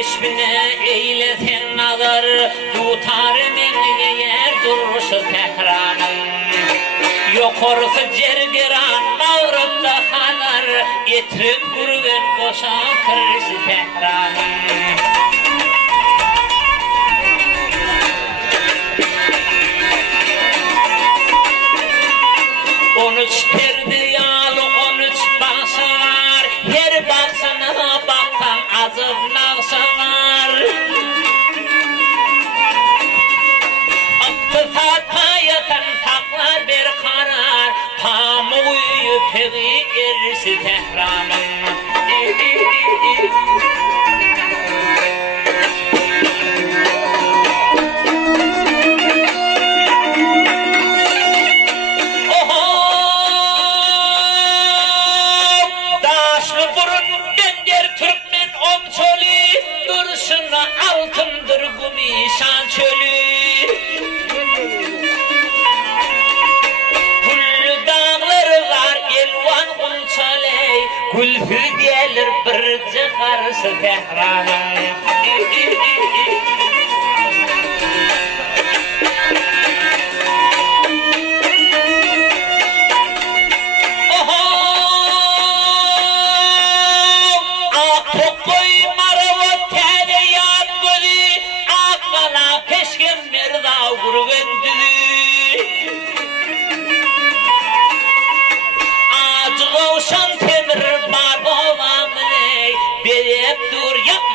Eşbine eyleten alır, tutar menine yer duruşu tehranın. Yokorsu cergiran, mağrında halar, etrip gürgen koşa kırısı tehranın. 13 terdiyalı 13 baksalar, her baksana baktan azıp nağsalar. Aktıfatma yatan taklar bir karar, pamuğu peği erisi Tehran'ın. Altındır Gümüşhan çölü. Gül dağları var elvan gülçaley, gülfül gelir bir çıkarısı Tehran'ın.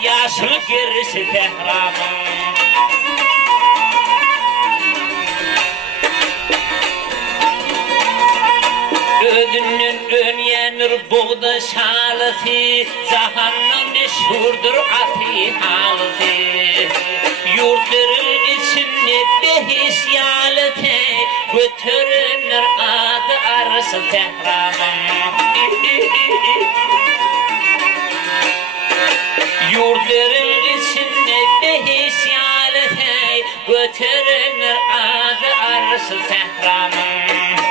Yaşlı gerisi Tehran'ın. Ödünün ön yenir buğda şalıtı, zahanın meşhurdur ati halıtı. Yurtların içinde behis yalıtı, götürünür adı arası Tehran'ın. Yurtların içinde behis yalıtı, götürünür adı arası Tehran'ın.